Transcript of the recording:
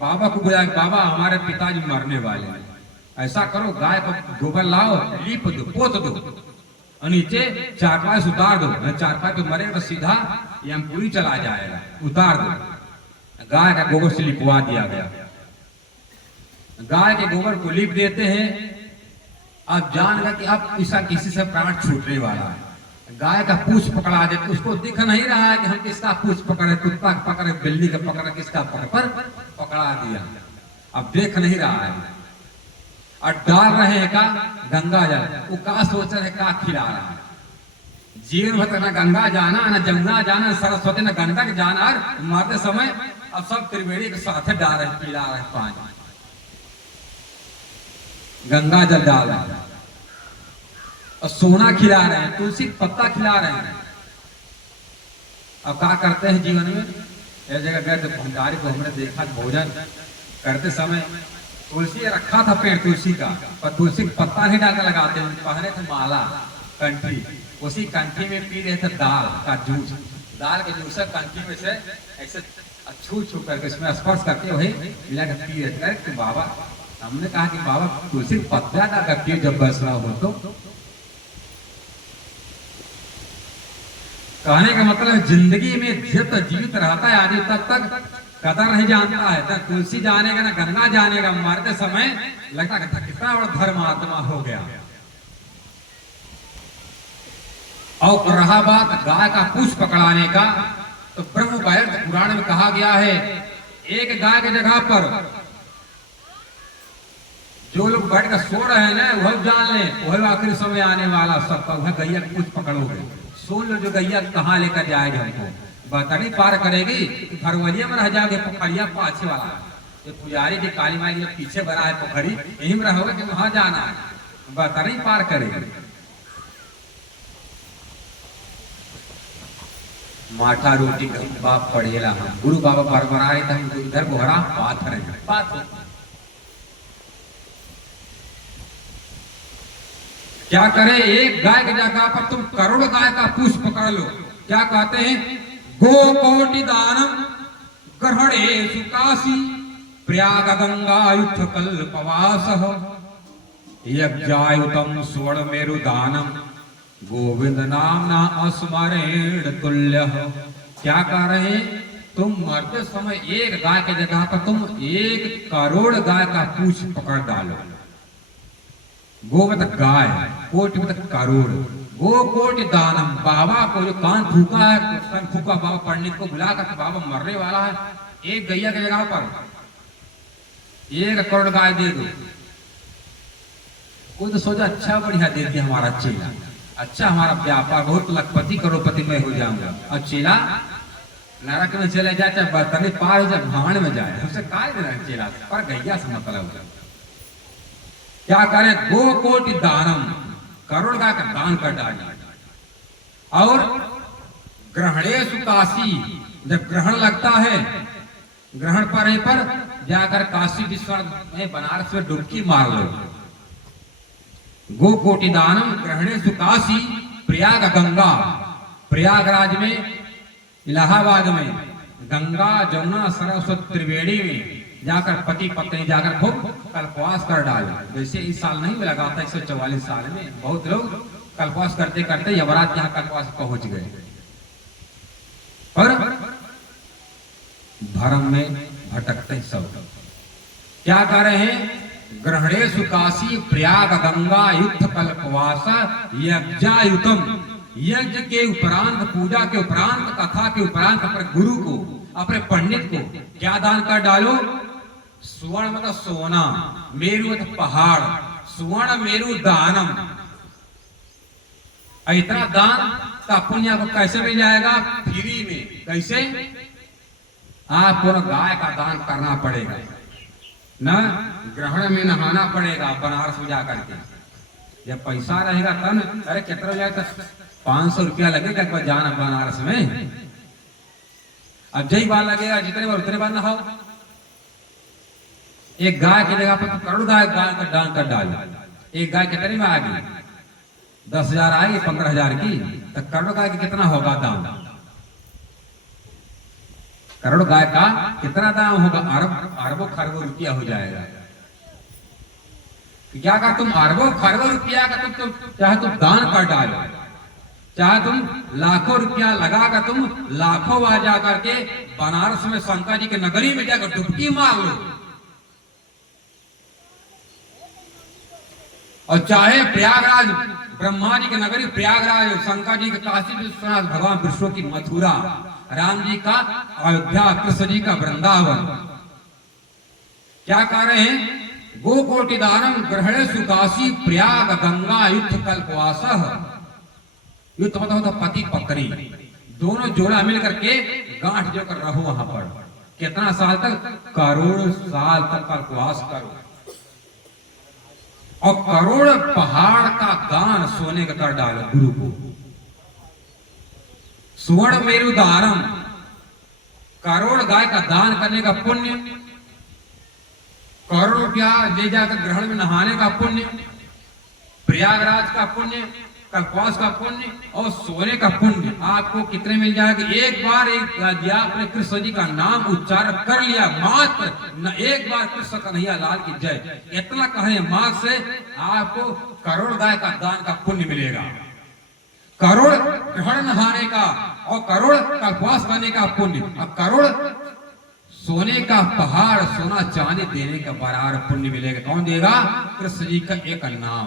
बाबा को बुलाया, बाबा हमारे पिताजी मरने वाले हैं, ऐसा करो गाय को गोबर लाओ, लीप दो, पोत दो और नीचे चारपाई से उतार दो, चारपाई पे मरेगा तो सीधा यमपुरी चला जाएगा, उतार दो। गाय का गोबर से लिपवा दिया गया। गाय के गोबर को लिप देते हैं। अब जान गया कि अब इसका किसी से प्राण छूटने वाला है। गाय का पूछ पकड़ा देते, उसको दिख नहीं रहा है कि हम किसका पूछ पकड़े, कुत्ता पकड़े, बिल्ली का पकड़े, किसका पकड़े, पर पकड़ा दिया। अब देख नहीं रहा है और डाल रहे हैं का गंगा जल। वो का सोच रहे का खिला रहा है। जीवन भर ना गंगा जाना, ना जमुना जाना, ना सरस्वती, ना गंडक जाना, और मरते समय अब सब त्रिवेणी के साथ डाल रहे, पिला रहे पानी, गंगा जल डाल रहे हैं और सोना खिला रहे हैं, तुलसी पत्ता खिला रहे हैं। अब क्या करते हैं जीवन में? एक जगह गए तो भंडारी को हमने देखा भोजन करते समय तुलसी रखा था, पेड़ तुलसी का, पर तुलसी का पत्ता नहीं डाल कर लगाते हैं, पहने थे माला कंठी, उसी कंठी में पी रहे थे दाल का जूस। दाल के जूस कंठी में से ऐसे छू छू करके इसमें स्पर्श करके वही मिला कर पी रहे थे। बाबा, हमने कहा कि बाबा तुलसी पत्ता डाल कर पिए जब बस रहा हो तो। कहने का मतलब जिंदगी में जब तक जीवित रहता है आदमी तब तक कदर नहीं जानता है। तब तुलसी जानेगा ना गंगा जानेगा, मरते समय लगता है कितना बड़ा धर्मात्मा हो गया। और रहा बात गाय का पूछ पकड़ाने का, तो ब्रह्म वैवर्त पुराण में कहा गया है, एक गाय की जगह पर जो लोग बैठ कर सो रहे हैं ना, वह जान ले वह आखिरी समय आने वाला सबका, वह गैया पूछ पकड़ोगे। सुन लो जो गैया कहाँ लेकर जाएगी हमको, बतड़ी पार करेगी, फरवरिया में रह जाओगे, पोखरिया पाछे वाला। ये पुजारी की काली माई जो पीछे बना है पोखरी, यही में रहोगे कि वहां जाना है, बतड़ी पार करेगी। माठा रोटी बाप पढ़ेला, हम गुरु बाबा बरबराए थे, हम इधर बोहरा बात करेंगे, बात हो। क्या करे? एक गाय की जगह पर तुम करोड़ गाय का पूछ पकड़ लो। क्या कहते हैं? गो कोटि दानम ग्रहणेषु काशी प्रयाग गंगायुथ कल्पवास यज्ञायुतम स्वर्ण मेरु दानम गोविंद नामना अस्मरेण तुल्य। क्या कह रहे हैं? तुम मरते समय एक गाय की जगह पर तुम 1 करोड़ गाय का पूछ पकड़ डालो। गो मतलब गाय, कोटि मतलब करोड़, गो कोटि दानम। बाबा को जो कान फूका है, कान फूका बाबा पंडित को बुलाकर बाबा मरने वाला है, एक गैया की जगह पर 1 करोड़ गाय दे दो। कोई तो सोचा अच्छा बढ़िया दे दिया हमारा चेला, अच्छा हमारा व्यापार बहुत लखपति करोड़पति में हो जाऊंगा। और चेला नरक में चले जाए, चाहे बर्तनी पार हो जाए, भाण में जाए, हमसे काय देना चेला, पर गैया से मतलब है। क्या करें? गो कोटि दानम, करोड़ गाय का दान कर डाली। और ग्रहणेषु काशी, जब ग्रहण लगता है, ग्रहण पर जाकर काशी विश्वनाथ में बनारस में डुबकी मार लो। गो कोटि दानम ग्रहणेषु काशी प्रयाग गंगा, प्रयागराज में, इलाहाबाद में गंगा जमुना सरस्वती त्रिवेणी में जाकर पति पत्नी जाकर खूब कल्पवास कर डाले। वैसे इस साल नहीं मिला था, 144 साल में बहुत लोग कल्पवास करते करते यमराज यहाँ कल्पवास पहुंच गए, पर भरम में भटकते सब। क्या कर रहे हैं? ग्रहणेषु काशी प्रयाग गंगा युद्ध कल्पवास यज्ञायुतम। यज्ञ के उपरांत, पूजा के उपरांत, कथा के उपरांत अपने गुरु को, अपने पंडित को क्या दान कर डालो? स्वर्ण मतलब सोना, मेरु मतलब पहाड़, स्वर्ण मेरु दानम। इतना दान का पुण्य आपको कैसे मिल जाएगा? फ्री में। कैसे? आपको गाय का दान करना पड़ेगा, न ग्रहण में नहाना पड़ेगा बनारस में जाकर के। जब पैसा रहेगा तब, अरे कितना जाएगा? 500 रुपया लगेगा एक बार जाना बनारस में। अब जही बार लगेगा, जितने बार उतने बार नहाओ। एक गाय की जगह पर तो करोड़ गाय का दान कर डालो। एक गाय कितने में आ गई? 10,000 आएगी, 15,000 की, तो करोड़ गाय की कितना होगा दाम? करोड़ गाय का कितना दाम होगा? अरब अरबों खरबों रुपया हो जाएगा। क्या कहा, तुम अरबों खरबों रुपया का तुम चाहे तुम दान कर डालो, चाहे तुम लाखों रुपया लगा कर तुम लाखों बार जा करके बनारस में शंकर जी की नगरी में जाकर डुबकी मार लो, और चाहे प्रयागराज ब्रह्मा जी की नगरी प्रयागराज, शंकर जी के काशी विश्वनाथ, भगवान विष्णु की मथुरा, राम जी का अयोध्या, कृष्ण जी का वृंदावन, क्या कह रहे हैं, गोकोटि दानम ग्रहणे सुकाशी प्रयाग गंगा युद्ध कल्पवासः। युद्ध मतलब होता पति पत्नी, दोनों जोड़ा मिलकर के गांठ जोकर रहो वहां पर। कितना साल तक? करोड़ साल तक कल्पवास करो, और करोड़ पहाड़ का दान सोने का कर डालो गुरु को। स्वर्ण मेरु दानम, करोड़ गाय का दान करने का पुण्य, करोड़ रुपया ले जाकर ग्रहण में नहाने का पुण्य, प्रयागराज का पुण्य, कल्पवास का पुण्य और सोने का पुण्य आपको कितने मिल जाएगा? एक बार आपने कृष्ण जी का नाम उच्चारण कर लिया, मात्र न एक बार कृष्ण कन्हैया लाल की जय, इतना कहे मार्ग से आपको करोड़ गाय का दान का पुण्य मिलेगा, करोड़ ग्रहण नहाने का और करोड़ कल्पवास करने का पुण्य, और करोड़ सोने का पहाड़ सोना चांदी देने का बराबर पुण्य मिलेगा। कौन देगा? कृष्ण जी का एक नाम।